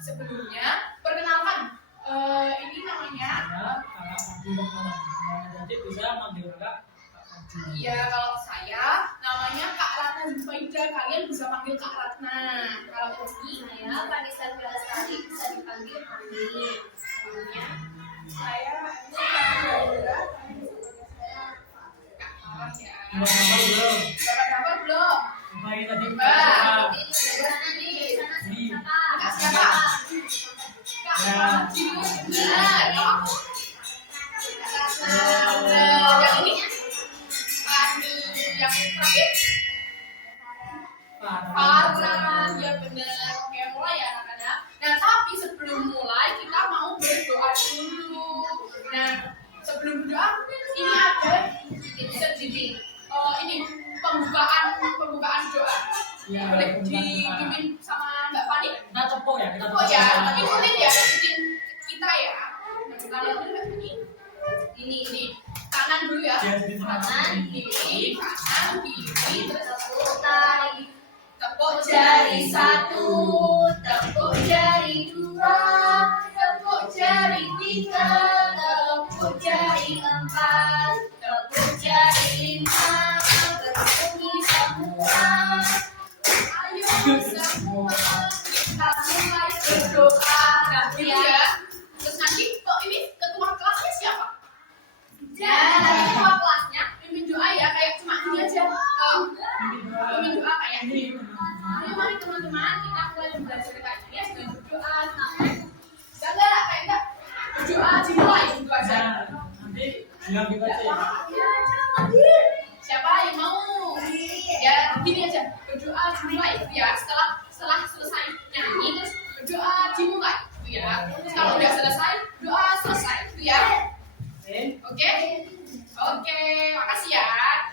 Sebelumnya perkenalkan, ini namanya Kakak Fadil. Jadi bisa manggil Kak Fadil. Iya, kalau saya namanya Kak Ratna Zulfaida, kalian bisa panggil Kak Ratna. Kalau ini Saya Vanessa Lestari, bisa dipanggil Fani. Namanya saya Kak Nomor belum? Dapat belum? Baik tadi. Mbak. di sana nih, di sana siapa? Kak siapa? Kak Fadil. Benar. Kalau aku Kak Ratna. Yang ini Fadil. Yang terakhir Farah. Ya benar. Oke, mulai ya anak-anak. Nah, tapi sebelum mulai kita mau berdoa dulu. Nah, sebelum berdoa ini ada sedikit ini pembukaan doa. Ya, Boleh dipimpin sama Mbak Fani? kita tepuk ya, kita Oh ya, tapi boleh ya ikutin kita ya. Nah, kalau dulu Mbak Fani ini kanan dulu ya. Kanan kiri, terus Tepuk tari, tepuk jari 1, tepuk jari 2, tepuk jari 3, tepuk jari 4, tepuk jari 5, berbunyi semua. Ayo semua kita mulai berdoa. Nah, gitu ya. Terus nanti kok ini ketua kelasnya siapa? Ya, nanti ketua kelasnya pimpin doa ya, kayak cuma ini aja. Pimpin doa kayak ini. Ayo mari teman-teman, kita mulai belajar kajian ya dengan berdoa. Enggak, kayak enggak. Berdoa dimulai gitu aja. Nanti bilang kita aja ya. Siapa yang mau? Ya, gini aja. Berdoa dimulai gitu ya. Setelah selesai nyanyi terus berdoa dimulai gitu ya. Terus kalau udah selesai, doa selesai gitu ya. Oke? Oke, makasih ya.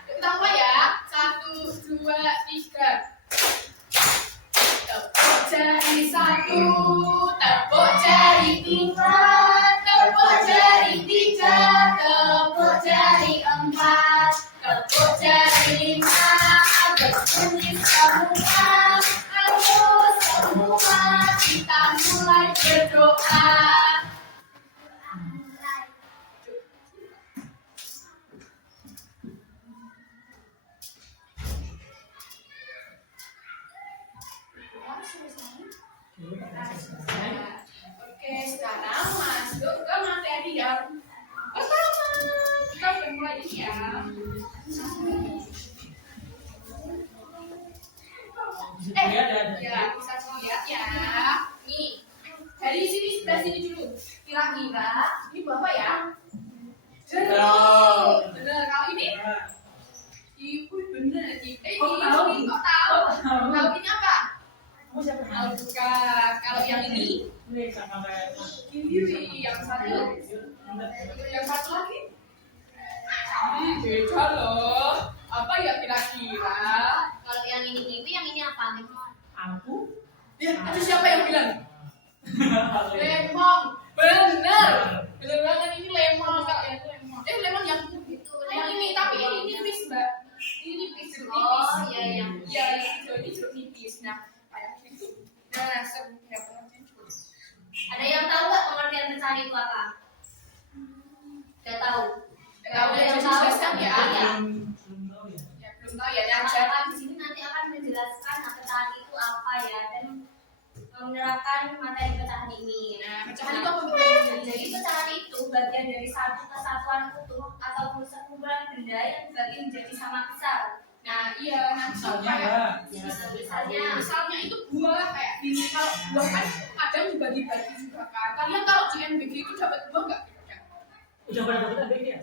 Kita mulai ya. 1, 2, 3. Tepuk jari 1, tepuk jari 2, tepuk jari 3, tepuk jari 4, tepuk jari 5, berbunyi semua. Ayo semua kita mulai berdoa. Oke, sekarang masuk ke materi yang pertama. Kita udah mulai ini ya. Ya bisa dilihat ya. Nih, dari sini sebelah sini dulu. Kira-kira ini bapak ya? Betul. Bener. Kalau ini ibu bener. Kok tahu? Kok tahu? Tahu ini apa? Kamu siapa? Tahu bukan. Kalau yang ini Ini sama kayak ini yang satu. Yang satu lagi? Beda loh. Apa ya kira-kira? Kalau yang ini apa? aku. Ya, itu siapa yang bilang? Lemon. Bener. Bener banget ini lemon Kak. Lemon yang Itu yang ini tapi ini nipis Mbak. Ini nipis. Oh, iya. Iya, ini jeruk nipis. Nah, kayak gitu. Nah, sebenarnya Ada yang tahu nggak pengertian pecahan itu apa? Gak tahu. Tahu ya, jelaskan ya. Belum tahu ya. Ya, belum tahu ya. Nah, Nah, di sini nanti akan menjelaskan pecahan itu apa ya dan menerapkan materi pecahan ini. Nah, pecahan itu apa? Jadi pecahan itu bagian dari satu kesatuan utuh ataupun sekumpulan benda yang dibagi menjadi sama besar. Nah, iya, nah Misalnya kayak Mbak. misalnya itu buah kayak gini. Kalau buah kan kadang dibagi-bagi juga kan. Kalian kalau di MBG itu dapat buah nggak? Udah pada dapat ada ini ya?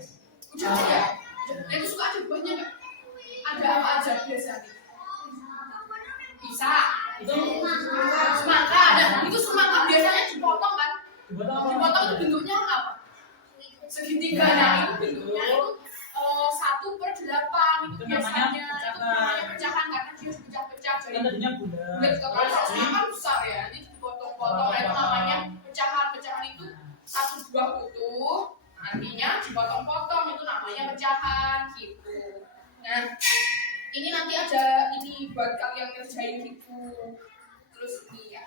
Udah ada. Itu suka ada buahnya nggak? Ada apa aja biasanya? Bisa. Itu Semangka. Nah, itu semangka biasanya dipotong kan? dibuat apa? Dipotong itu bentuknya apa? Segitiga. Nah, itu bentuknya itu 1/8 itu Itu biasanya. namanya Itu namanya pecahan karena dia pecah-pecah Kan jadi tadinya bulat. bulat. Kalau semangka kan besar ya, ini dipotong-potong. Nah, itu namanya pecahan itu satu buah utuh, artinya dipotong-potong itu namanya pecahan gitu. Nah, ini nanti ada ini buat kalian ngerjain gitu. Terus ini ya.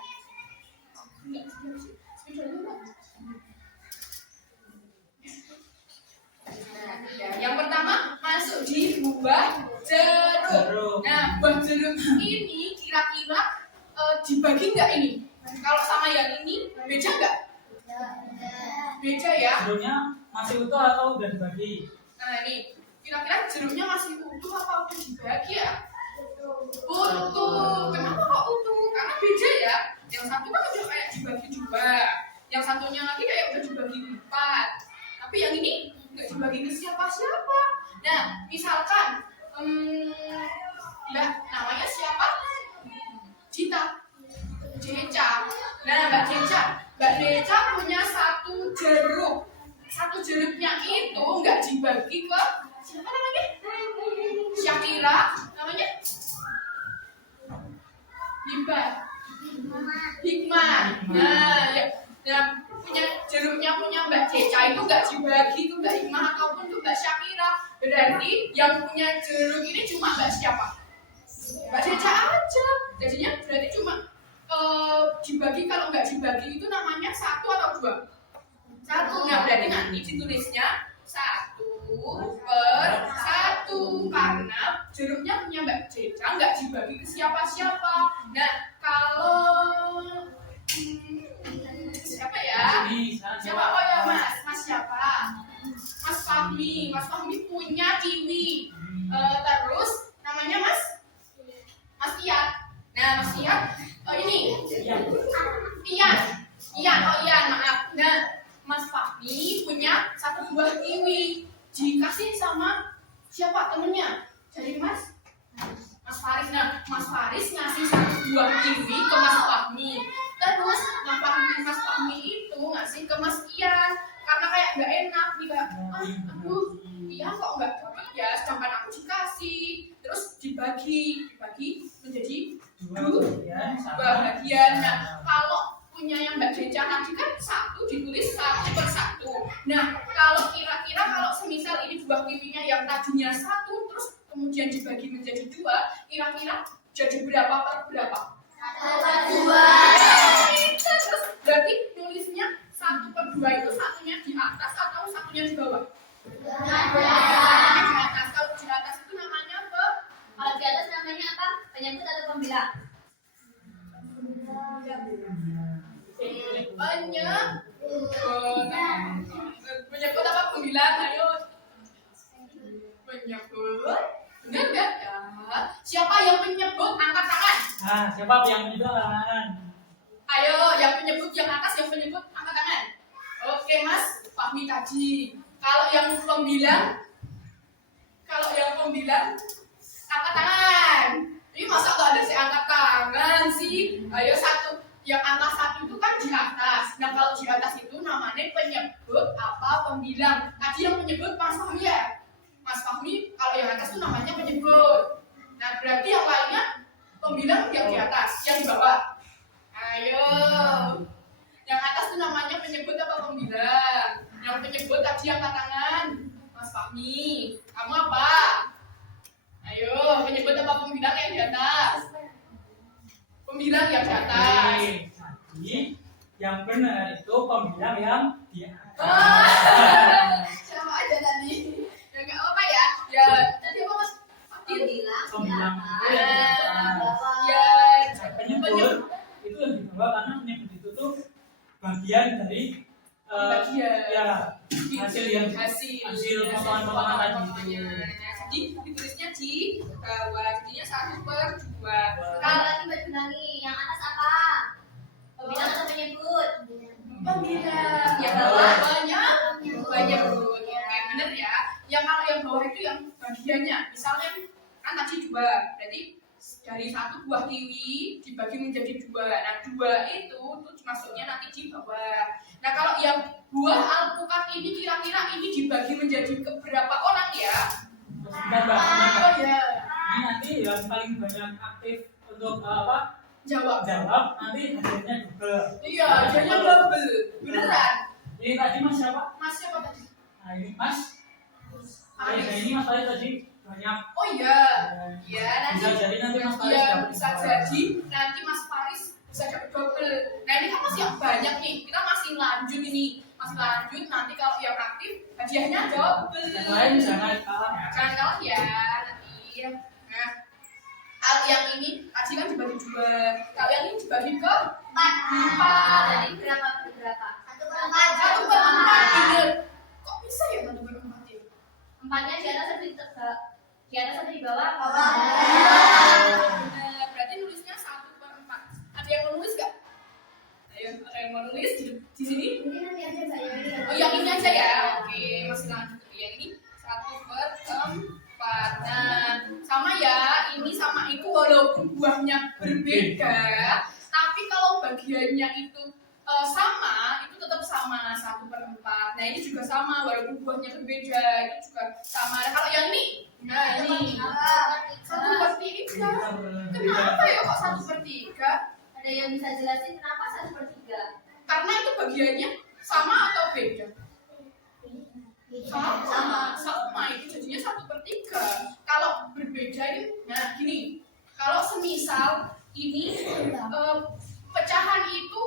Ya, yang pertama masuk di buah jeruk. Nah, buah jeruk ini kira-kira dibagi nggak ini? Kalau sama yang ini beda nggak? Beda ya. Jeruknya masih utuh atau udah dibagi? Nah ini kira-kira jeruknya masih utuh apa udah dibagi ya? Utuh. Kenapa kok utuh? Karena beda ya. Yang satu kan udah kayak dibagi dua, yang satunya lagi kayak udah dibagi empat. Tapi yang ini nggak dibagi ke siapa-siapa. Nah, misalkan namanya siapa? Cita, Jeca. Nah, Mbak Jeca punya satu jeruk. Satu jeruknya itu nggak dibagi ke siapa namanya? Syakira, namanya? Hikmah. Nah, ya, punya jeruknya punya Mbak Jeca itu nggak dibagi ke Mbak Hikmah ataupun ke Mbak Syakira. Berarti yang punya jeruk ini cuma Mbak siapa? Mbak Jeca aja. Jadinya berarti cuma dibagi, kalau nggak dibagi itu namanya satu atau dua? Satu. Nah berarti nanti ditulisnya 1/1 karena jeruknya punya Mbak Jeca nggak dibagi ke siapa-siapa. Nah kalau siapa ya? Siapa? Oh ya Mas siapa? Mas Fahmi. Mas Fahmi punya kiwi. Terus namanya Mas Tiat. Nah Mas Tiat ini Ian, maaf. Nah Mas Fahmi punya satu buah kiwi, dikasih sama siapa temennya? Jadi Mas Faris. Nah Mas Faris ngasih satu buah kiwi ke Mas Fahmi. Terus Mas Fahmi itu ngasih ke Mas Ian karena kayak nggak enak nih, kayak Ian kok nggak dapat ya, sedangkan aku dikasih. Terus dibagi menjadi dua bagian. Nah kalau punya yang Mbak Jeca tadi kan satu ditulis 1/1. Nah kalau kira-kira kalau semisal ini buah kiwinya yang tadinya satu terus kemudian dibagi menjadi dua, kira-kira jadi berapa per berapa? 1/2. Terus berarti nulisnya 1/2 itu satunya di atas atau satunya di bawah? Di atas. Kalau di atas itu namanya apa? Kalau di atas namanya apa? Penyebut atau pembilang? Penyebut apa pembilang? Ayo. Penyebut. Benar nggak ya? Siapa yang menyebut angkat tangan? Nah, siapa yang menyebut tangan? Ayo, yang penyebut yang atas, yang penyebut angkat tangan. Oke Mas Fahmi tadi. Kalau yang pembilang angkat tangan. Ini masa nggak ada si angkat tangan sih? Ayo satu. Yang angka 1 itu kan di atas. Nah kalau di atas itu namanya penyebut apa pembilang. Tadi yang penyebut Mas Fahmi ya. Mas Fahmi kalau yang atas itu namanya penyebut. Nah berarti yang lainnya pembilang yang di atas, yang di bawah. Ayo. Yang atas itu namanya penyebut apa pembilang. Yang penyebut tadi angkat tangan. Mas Fahmi, kamu apa? Ayo, penyebut apa pembilang yang di atas? Pembilang yang di atas. Jadi yang benar itu pembilang yang di atas. Sama aja tadi. Ya nggak apa ya. Ya tadi apa Mas? Pembilang. Ya Penyebut itu yang di bawah karena penyebut itu tuh bagian dari ya hasil potongan tadi itu. Jadi ditulisnya di bawah, jadinya 1/2. Kalau lagi berbenangi, yang atas apa? Pembilang atau penyebut? Pembilang. Yang bawah banyak. Oke, bener ya. Yang kalau yang bawah itu yang bagiannya. Misalnya kan tadi 2, berarti dari 1 buah kiwi dibagi menjadi 2. Nah 2 itu tuh masuknya nanti di bawah. Nah kalau yang buah alpukat ini kira-kira ini dibagi menjadi ke berapa orang ya? Sebentar Mbak. Oh ya. Ini nanti yang paling banyak aktif untuk Jawab. nanti hasilnya double. Iya, jadinya double. Beneran. Ini tadi Mas siapa? Mas siapa tadi? Nah ini Mas. Ini Mas tadi banyak. Oh iya. Iya, nanti Bisa jadi nanti Mas Faris ya, dapat bisa dua. jadi nanti Mas Faris bisa dapat double. Nah ini kan masih banyak nih, kita masih lanjut ini, masih lanjut. Nanti kalau yang aktif hadiahnya double. Yang lain jangan kalah ya. Jangan kalah ya nanti. Nah kalau yang ini tadi kan dibagi dua, kalau yang ini dibagi ke empat. Jadi berapa per berapa? 1/4. 1/4 bener. Kok bisa ya 1/4 ya? Empatnya di atas atau di atas atau di bawah? Bener. Berarti nulisnya 1/4. Ada yang mau nulis gak? Ayo, ada yang mau nulis di sini? Ini nanti aja saya. Oh yang ini aja ya. Oke, masih lanjut. Yang ini 1/4. Nah, sama ya. Ini sama itu walaupun buahnya berbeda, tapi kalau bagiannya itu sama, itu tetap sama 1/4. Nah ini juga sama walaupun buahnya berbeda, itu juga sama. Nah, kalau yang ini, nah ini 1/3. Kenapa ya kok 1/3? Ada yang bisa jelasin kenapa 1/3? Karena itu bagiannya sama atau beda? Sama itu jadinya 1/3. Kalau berbeda itu, nah gini, kalau semisal ini pecahan itu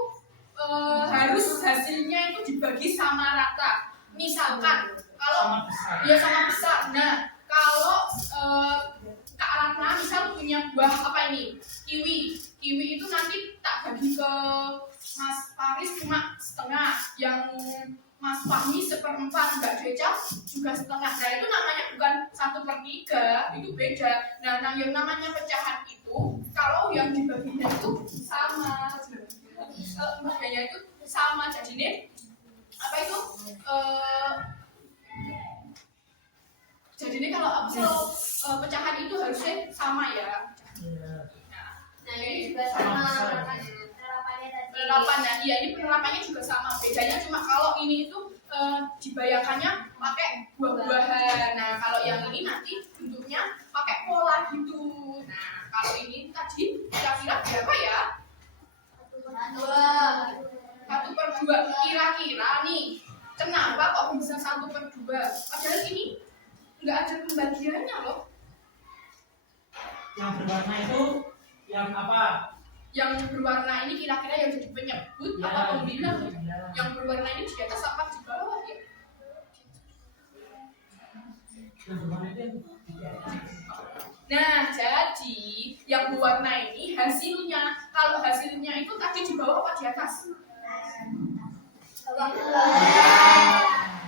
harus hasilnya itu dibagi sama rata. Misalkan kalau ya sama besar. Nah kalau Kak Ratna misal punya buah apa ini? Kiwi itu nanti tak bagi ke Mas Faris cuma setengah, yang Mas Fahmi 1/4, Mbak Deca juga setengah. Nah itu namanya bukan 1/3, itu beda. Nah yang namanya pecahan itu kalau yang dibaginya itu sama, bagiannya itu sama. Jadi ini apa itu? Jadi ini kalau pecahan itu harusnya sama ya. Nah ini juga sama penerapannya tadi. Penerapannya, iya ini penerapannya juga sama. Bedanya cuma kalau ini itu dibayangkannya pakai buah-buahan. Nah kalau yang ini nanti bentuknya pakai pola gitu. Nah kalau ini tadi kira-kira berapa ya? 1/2. Kira-kira nih kenapa kok bisa 1/2? Padahal ini nggak ada pembagiannya loh. Yang berwarna itu yang apa? Yang berwarna ini kira-kira yang jadi penyebut Ya, apa pembilang? ya. Yang berwarna ini di atas apa di bawah ya? Yang berwarna itu yang di atas. Nah, jadi yang berwarna ini hasilnya. Kalau hasilnya itu tadi di bawah apa di atas?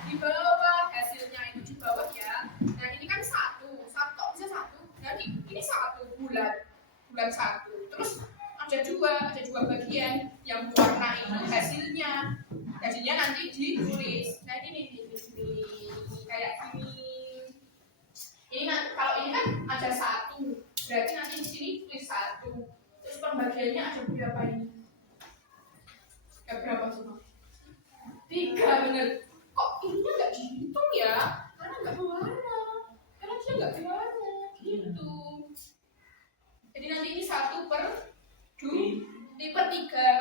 Di bawah, hasilnya itu di bawah ya. Nah ini kan satu bisa satu. Nah ini satu bulat satu. Terus ada dua bagian. Yang berwarna itu hasilnya nanti ditulis. Nah ini kayak gini. Ini kalau ini kan ada satu, berarti nanti di sini tulis satu. Terus pembagiannya ada berapa ini? Ada berapa semua? 3 bener. Kok ininya nggak dihitung ya? Karena nggak berwarna. Karena dia nggak berwarna gitu. Jadi nanti ini 1/3.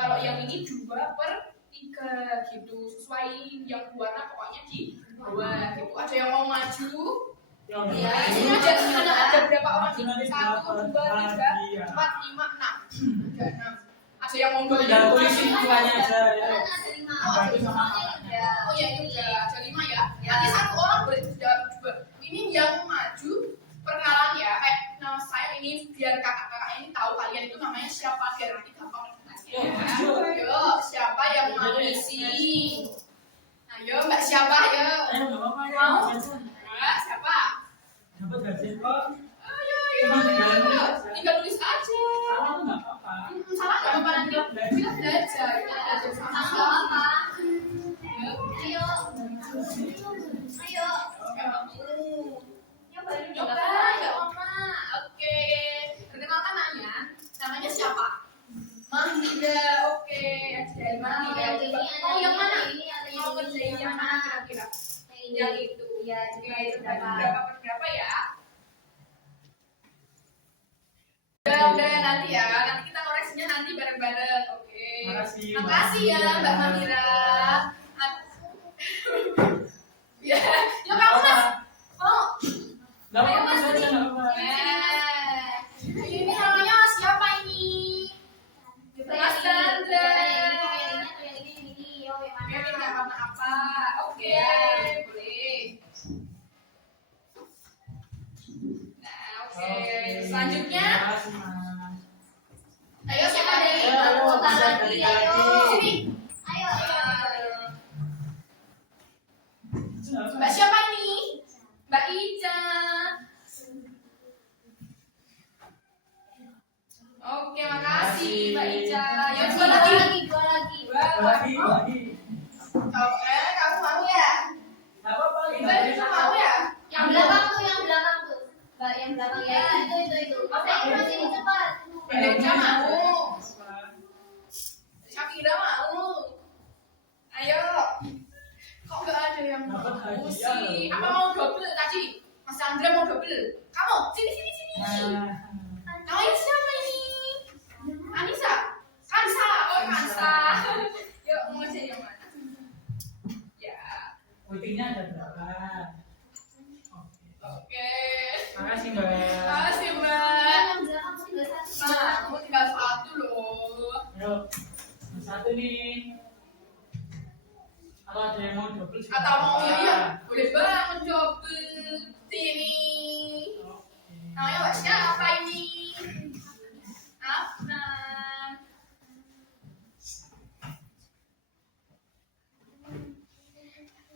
Kalau yang ini 2/3 gitu. Sesuai yang berwarna pokoknya di bawah gitu. Ada yang mau maju? Ya, ini ada berapa orang? 1, 2, 3, 4, 5, 6. Ada 6. Ada yang mau Ya tulisin tuanya aja ya. Ada 5. Oh ya itu ada 5 ya. Nanti satu orang boleh jawab 2. Ini yang maju perkenalan ya. Kayak nama saya ini biar kakak-kakak ini tahu kalian itu namanya siapa, biar nanti gampang mengenalnya. Ayo, siapa yang mau isi? Ayo, Mbak siapa ya? Ayo nggak apa-apa ya. Mau? Nah, siapa? Dapat gajian kok. Ayo, Cuma tinggal tulis aja. Salah tuh nggak apa-apa. Salah nggak apa-apa nanti. Kita belajar sama-sama. Ayo. Yoga, ya Oma. Oke. Perkenalkan namanya siapa? Mahida. Oke. Dari Mahida. Oh, yang mana? Mau kerjain yang mana kira-kira? Yang itu. Ya, Oke, berapa? berapa ya? Udah nanti ya. Nanti kita koreksinya nanti bareng-bareng. Oke. Makasih ya Mbak Mahira. Ya, yuk kamu Mas. Oh. Nggak apa-apa saja nggak apa-apa. Ini namanya siapa ini? Master. Mbak siapa ini? Mbak Ica. Oke, makasih Mbak Ica. Ya, dua lagi. Kamu mau ya? Nggak apa-apa, Mbak Ica mau ya? Yang belakang tuh. Mbak yang belakang ya. Itu. Oke, sini cepat. Mbak Ica mau. Syakira mau. Ayo. Kok nggak ada yang mau sih? Apa mau double tadi? Mas Andra mau double. Kamu sini. Namanya siapa ini? Anissa. Kansa. Oh, Kansa. Yuk, mau jadi yang mana? Ya. Waitingnya ada berapa? Oke. Makasih Mbak. Makasih, Mbak. Yang belakang tinggal satu. Nah, aku tinggal satu loh. Yuk, satu nih. Kalau ada yang mau double juga Atau mau apa-apa. ya? Boleh banget double. Sini. Oke. Namanya Mbak siapa ini? Apa?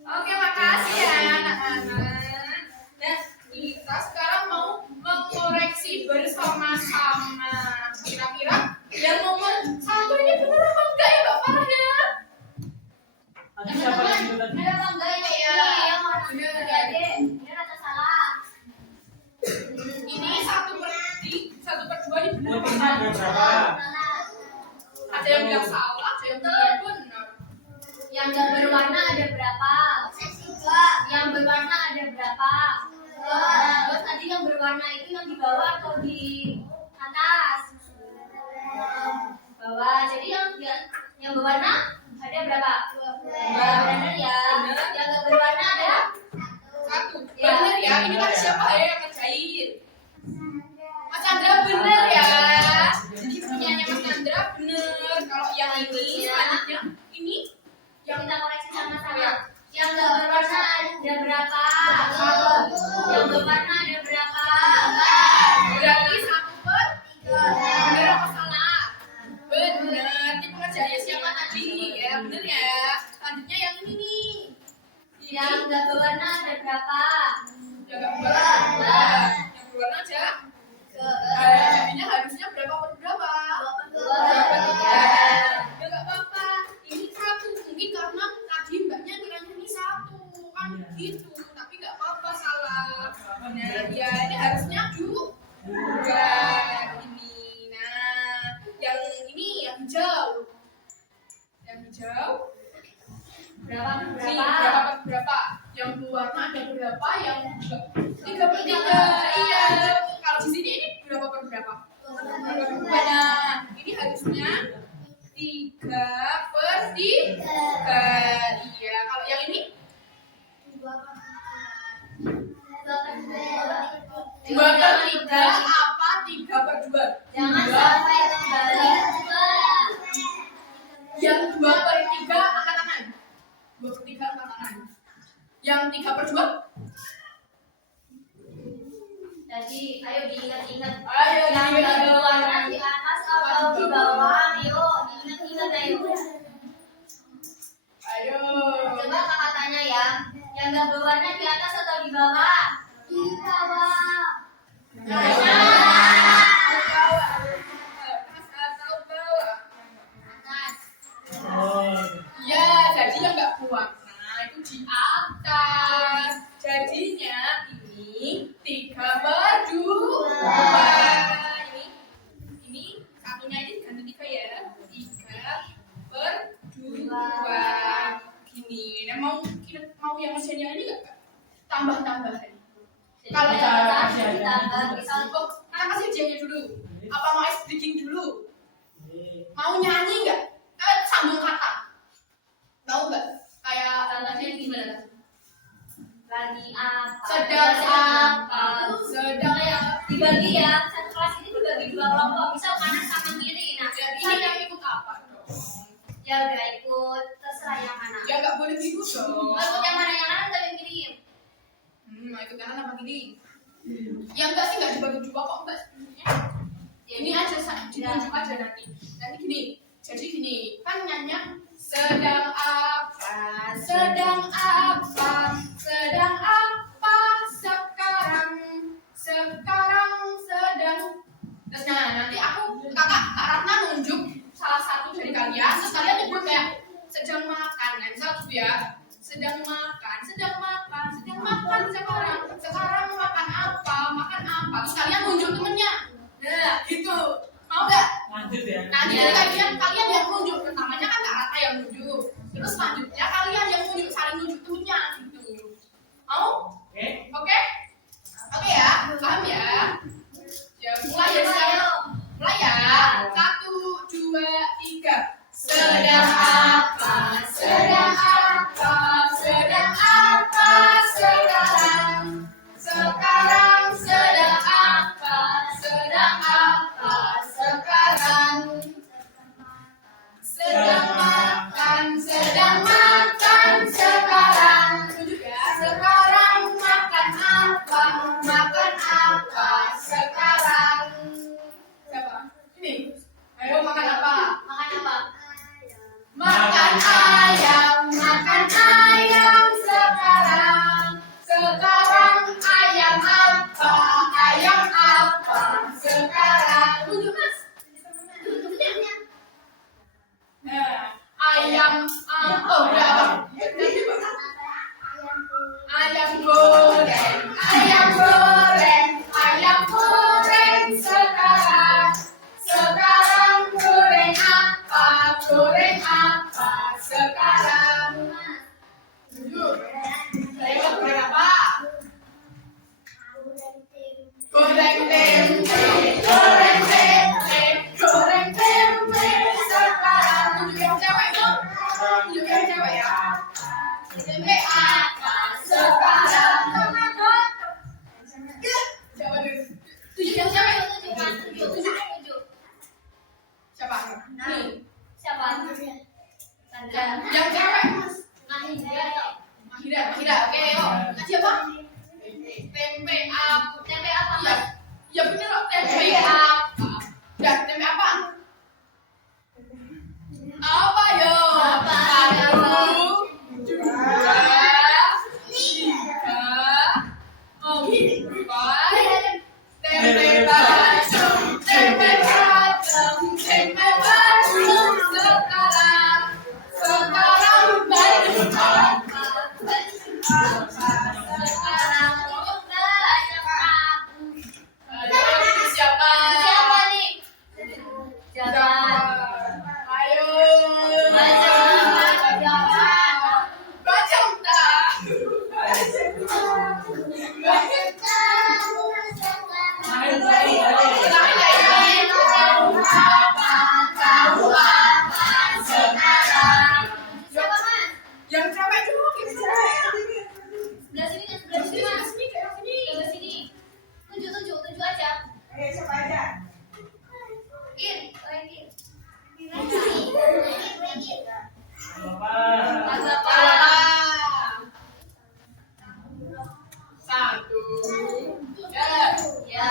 Oke, makasih ya anak-anak. Nah, kita sekarang mau mengoreksi bersama-sama. Kira-kira yang nomor satu ini benar apa enggak ya, Mbak Farah ya? Tadi siapa yang itu tadi? Ada apa enggak ini? Iya. Yang warna biru ya, Dek. Benar atau salah? Ini 1/2 ini benar apa Waitingnya ada salah? berapa? Ada yang bilang salah, ada yang bilang benar. Yang enggak berwarna ada berapa? Yang berwarna ada berapa? Terus tadi yang berwarna itu yang di bawah atau di atas? Bawah. Jadi yang berwarna ada berapa? Benar ya. Yang enggak berwarna ada? Satu. Ya. Benar ya. Ini kan siapa ya yang ngerjain? Mas Chandra benar ya. Jadi punyanya Mas Chandra benar. Kalau yang ini selanjutnya ini Yang kita koreksi Ya. sama-sama. Yang enggak berwarna ada berapa? Yang berwarna ada berapa? berarti 1/3. Benar apa salah? Benar. Ini pengerjaannya siapa tadi? Ya benar ya. Selanjutnya yang ini nih. Yang enggak berwarna ada berapa? Yang nggak berwarna. Yang berwarna aja. Jadinya harusnya berapa per berapa? Ya nggak apa-apa. Ini 1 mungkin karena tadi mbaknya kiranya ini 1 kan gitu. Tapi nggak apa-apa salah. Nah ya ini harusnya 2 ini. Nah yang ini yang hijau. Yang hijau. Berapa? Ini berapa per berapa? Yang berwarna ada berapa? Yang 3/3. Iya. Kalau di sini ini berapa per berapa? Nah, ini harusnya 3/3. Iya. Kalau yang ini 2/3 apa 3/2? Jangan sampai terbalik. Yang 2/3 angkat tangan. 2/3 angkat tangan. Yang 3/2? Jadi, ayo diingat-ingat. Ayo Yang diingat. enggak berwarna di atas atau di bawah? Ayo, diingat-ingat ayo. Ayo. Coba kakak tanya ya. Yang enggak berwarna di atas atau di bawah? Di bawah. Oh. Ya, jadi yang nggak berwarna itu di atas. Jadinya ini 3/2. Ini satunya ini ganti 3 ya. 3/2. Gini. Nah, mau yang mesinnya ini nggak? Tambah-tambahan. Kalau Jadi, yang tadi ditambah misal kok kita kasih ujiannya dulu. Apa mau ice breaking dulu? Mau nyanyi nggak? Sambung kata. Tahu nggak? Kayak contohnya gimana? Lagi apa? sedang apa? Sedang Kayak dibagi ya. Satu kelas ini dibagi 2 kelompok. Misal kanan sama kiri. Nah, ini yang ikut apa dong? ya udah ikut terserah yang mana. Ya nggak boleh gitu dong. Mau ikut yang mana atau yang kiri? Mau ikut kanan apa gini? Yang enggak sih nggak dibagi 2 kok mbak. Ya ini aja ditunjuk aja nanti. Nanti gini. Jadi gini, kan nyanyi sedang apa? Sedang apa? makan sekarang. Sekarang makan apa? Terus kalian nunjuk temennya. Nah, gitu. Mau nggak? Lanjut ya. Nanti kalian yang nunjuk. Pertamanya kan Kak Rata yang nunjuk. Terus selanjutnya kalian yang nunjuk, saling nunjuk temennya gitu. Mau? Oke. Oke? Oke ya? Paham ya? Ya, mulai ya sekarang. Mulai ya. 1, 2, 3. Sedang apa? Sedang apa? Sedang apa sekarang? Sekarang sedang apa? Sedang apa sekarang? Sedang makan sekarang. Tunjuk ya. Sekarang makan apa? Makan apa sekarang? Siapa? Ini. Ayo makan apa? Makan apa? Makan ayam sekarang. Sekarang ayam apa? Ayam apa sekarang? Tunjuk Mas. Nah, ayam berapa? Ayam goreng sekarang. Sekarang goreng apa? Goreng apa sekarang? Tunjuk. Lewat berapa? Goreng tempe sekarang. Tunjuk yang cewek itu. Tunjuk yang cewek ya. Tempe apa sekarang? Siapa dulu? Tunjuk yang cewek. Tunjuk. Siapa? Nih. Siapa? Sandra. Yang cewek. Mahira. Mahira. Oke, yuk. Kasih apa? Tempe apa? Tempe apa, Iya. Mas? Ya bener loh. Tempe apa? Udah, tempe apa? Apa yo? Apa? 1, 2, 3, 4. Tempe bacem sekarang. Sekarang bacem apa? Sekarang banyak aku. Ayo, siapa? Siapa nih? Siapa? Ayo. Siapa? Bacem tak? Tahu apa sekarang? Siapa, Mas? Yang cewek dulu, kita cewek. Sebelah sini, Mas. Sebelah sini. Tunjuk aja. Siapa aja? Ir, Ir. Bapak. Mas Apa? apa? 1, Ya.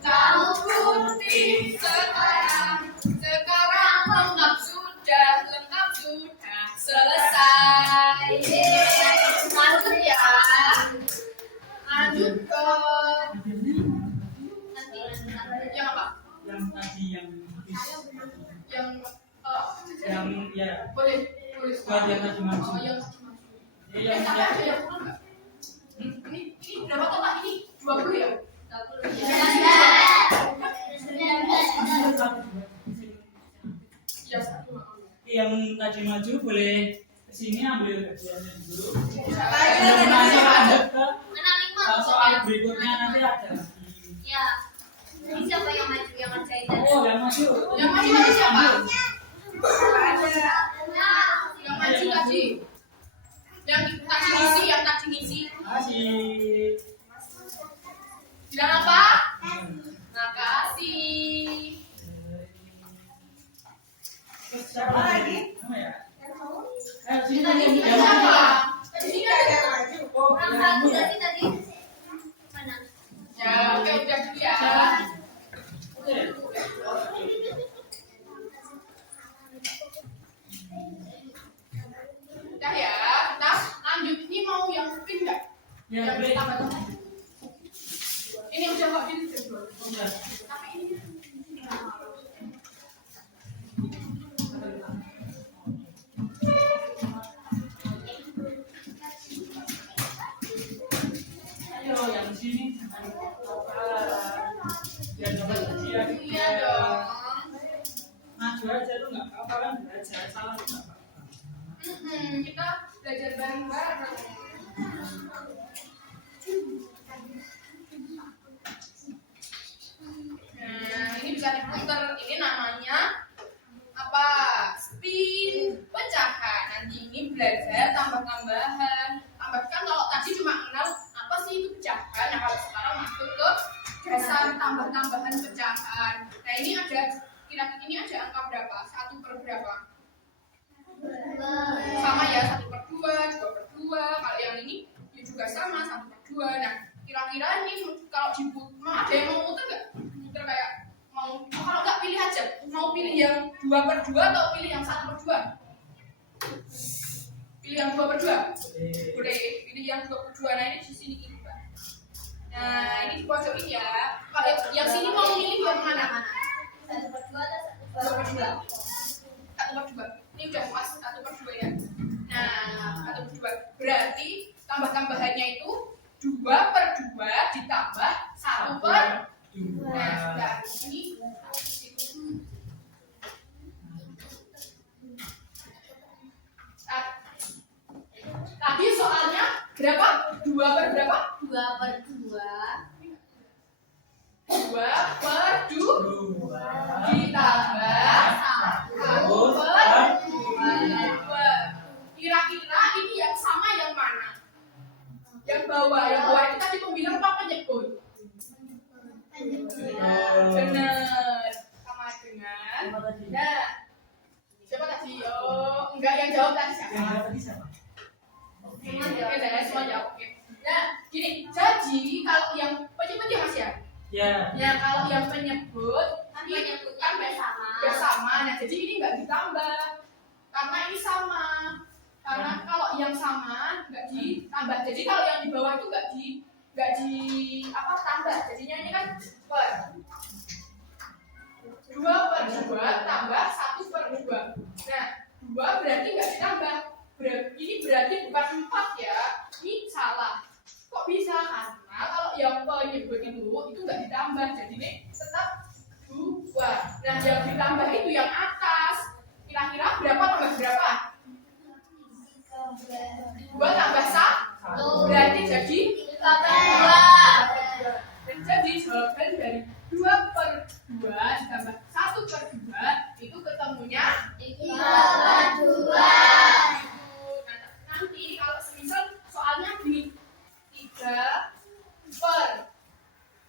tahu putih sekarang lengkap sudah selesai. Lanjut ya. Lanjut ke yang apa? Yang tadi yang ya Boleh. buat yang tadi masuk. Yang Yang sampai ada yang kurang nggak? Ini berapa total ini? 20 ya? Iya, 1. Yang tadi maju boleh kesini ambil bagiannya dulu. Ayo, Nanti lanjut ke Menang 5. soal berikutnya nanti ada lagi. Ya. Ini siapa yang maju yang ngerjain tadi? Oh, yang maju. Yang maju tadi siapa? Nah, Yang maju tadi. Yang tadi ngisi. Masih. Bilang apa? Makasih. Terus siapa lagi? Apa ya? Sini Tadi yang kita maju. siapa? Tadi ada. Oh, Orang yang satu maju. tadi. Mana? Ya, oke udah dulu ya. Oke. Udah ya. Nah, lanjut. Ini mau yang pink nggak? Ya, Yang boleh. tambah. Ini udah kok ini udah. Udah. Tapi ini Kita belajar bareng-bareng. Nah, ini bisa diputar. Ini namanya apa? Spin pecahan. Nanti ini belajar tambah-tambahan. Tambahkan kalau tadi cuma kenal apa sih itu pecahan. Nah, kalau sekarang masuk ke dasar tambah-tambahan pecahan. Nah, ini ada kira-kira ini ada angka berapa? 1 per berapa? Sama ya, 1/2, 2/2. Kalau yang ini ya juga sama, 1/2. Nah, kira-kira ini kalau mau ada yang mau muter nggak? Muter kayak mau, kalau nggak pilih aja. Mau pilih yang 2/2 atau pilih yang 1/2? Pilih yang 2/2. Boleh pilih yang 2/2. Nah, ini di sini ini, Pak. Nah, ini di pojok ini ya. Kalau yang sini mau pilih yang mana? 1/2 atau 2/2. 1/2. Ini udah pas 1/2 ya. Nah, 1/2 berarti tambah-tambahannya itu 2/2 ditambah 1/2. Nah, sudah ini. Tadi soalnya berapa? 2 per berapa? 2/2 ditambah 1/2. Kira-kira ini yang sama yang mana? Yang bawah itu tadi pembilang apa penyebut? Benar. Sama dengan. Nah, siapa tadi? Oh, enggak, yang jawab tadi siapa? Oke, semua jawab. Oke. Nah, gini. Jadi kalau yang penyebut ya Mas ya? Ya. Ya, kalau yang penyebut penyebutnya bersama. bersama. Nah, jadi ini enggak ditambah. Karena ini sama. Karena kalau yang sama enggak ditambah. Jadi kalau yang di bawah itu enggak di tambah. Jadinya ini kan per 2/2 tambah 1/2. Nah, 2 berarti enggak ditambah. Ini berarti bukan 4 ya. Ini salah. Kok bisa? Karena kalau yang penyebut itu enggak ditambah. Jadi ini tetap 2. Nah, yang ditambah itu yang atas. Kira-kira berapa tambah berapa? 2 tambah 1 berarti jadi 2/2. Dan jadi jawaban dari 2/2 ditambah 1/2 itu ketemunya 3/2. Nanti kalau semisal soalnya gini 3/2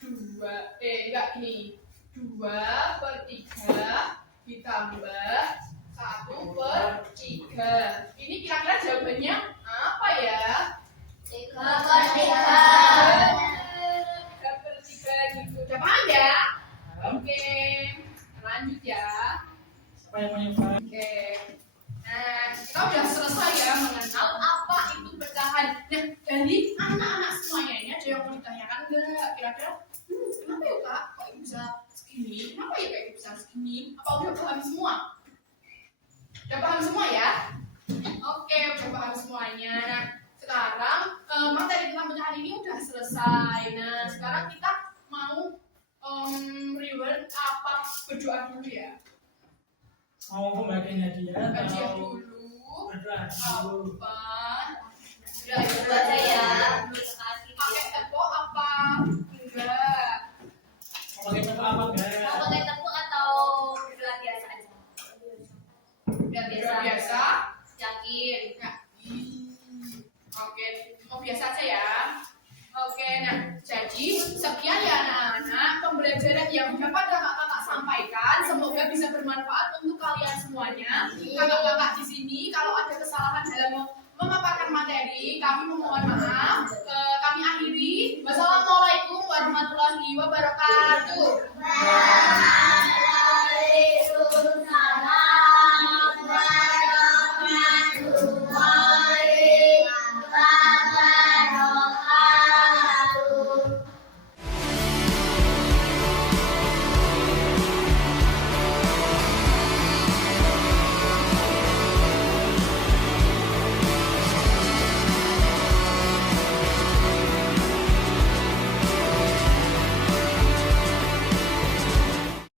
enggak ini 2/3 ditambah 1/3. Ini kira-kira jawabannya apa ya? 3/3. 3/3 gitu. Udah paham ya? Oke. Lanjut ya. Apa yang mau nyoba? Oke. Nah, kita udah selesai ya mengenal apa itu pecahan. Nah, dari anak-anak semuanya ini ada yang mau ditanyakan enggak? Kira-kira, kenapa ya Kak? Kok ini bisa segini? Kenapa ya kayak bisa segini? Apa udah paham semua? Udah paham semua ya? Oke, udah paham semuanya. Nah, sekarang materi tentang pecahan ini udah selesai. Nah, sekarang kita mau reward apa berdoa dulu ya? Mau pembagian hadiah Hadiah atau dulu. berdoa dulu? Apa? Udah itu aja ya. Pakai tepung apa? Enggak. Mau pakai tepung apa enggak? Mau pakai tepung atau berdoa biasa aja? Berdoa Udah biasa? Yakin. Enggak. Oke, mau biasa aja ya. Oke, nah jadi sekian ya anak-anak pembelajaran yang dapat kakak-kakak sampaikan. Semoga bisa bermanfaat untuk kalian semuanya. Kakak-kakak di sini kalau ada kesalahan dalam memaparkan materi, kami memohon maaf. Kami akhiri. Wassalamualaikum warahmatullahi wabarakatuh.